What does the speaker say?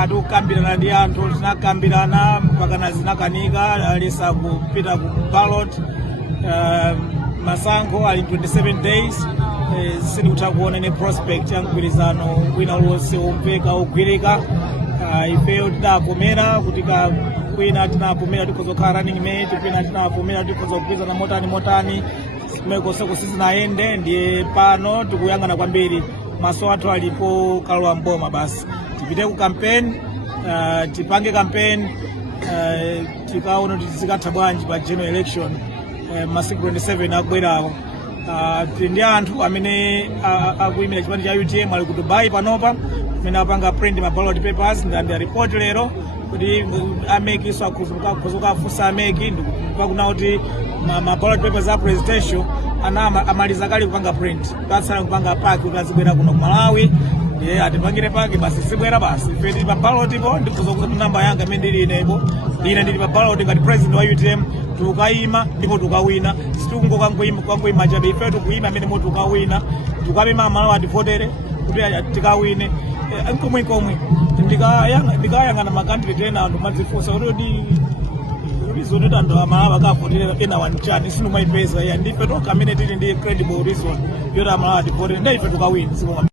takhati kukambirana ndi anthu tinakambirana mpaka zinakanika alesa kupita ku ballot. Masankho ali 27 days. Sindikutha kuona ine prospect ya mgwirizano wina uliwonse womveka wogwirika. Ifeyo tidavomera kuti kwina tinavomera tikozokhala running mate, kwina tinavomera tikozogwirizana motani kumekoseko sizinayende. Ndiye pano tikuyang'ana kwambiri maso athu alipo kalowa mboma. Basi tipite ku campaign, tipange campaign, tikaona kuti zikatha bwanji pa general election masiku 27 akubwerawo. Ndi anthu amene akuyimira chipani cha UTM ali ku Dubai panopa, amene apanga print ma ballot papers ndi report lero kuti ameki so akuzuka afusa ameki ndikupakuna kuti ma ballot papers a presidential amaliza kale kupanga print, katsala kupanga paki kuti azibwera kuno ku Malawi. Atipangire pake basi sibwera basi ife tili pa ballot ipo ndikuzokuza namba yanga imene ndili inepo. Ine ndili pa ballot ngati president wa UTM, tukayima ndipo tukawina. Sikungokangoyima chabe, ife tukuyima amene mo tukawina, tukapima Malawi ativotere kuti tikawine. Komwe ndikayang'ana makandidate ena anthu madzifunsa kuti reason anthu Amalawi akavoterera ena wanchani sinumayipeza. Ndife tokha amene tili ndi credible reason yoti Amalawi ativotere, ndiye ife tukawina.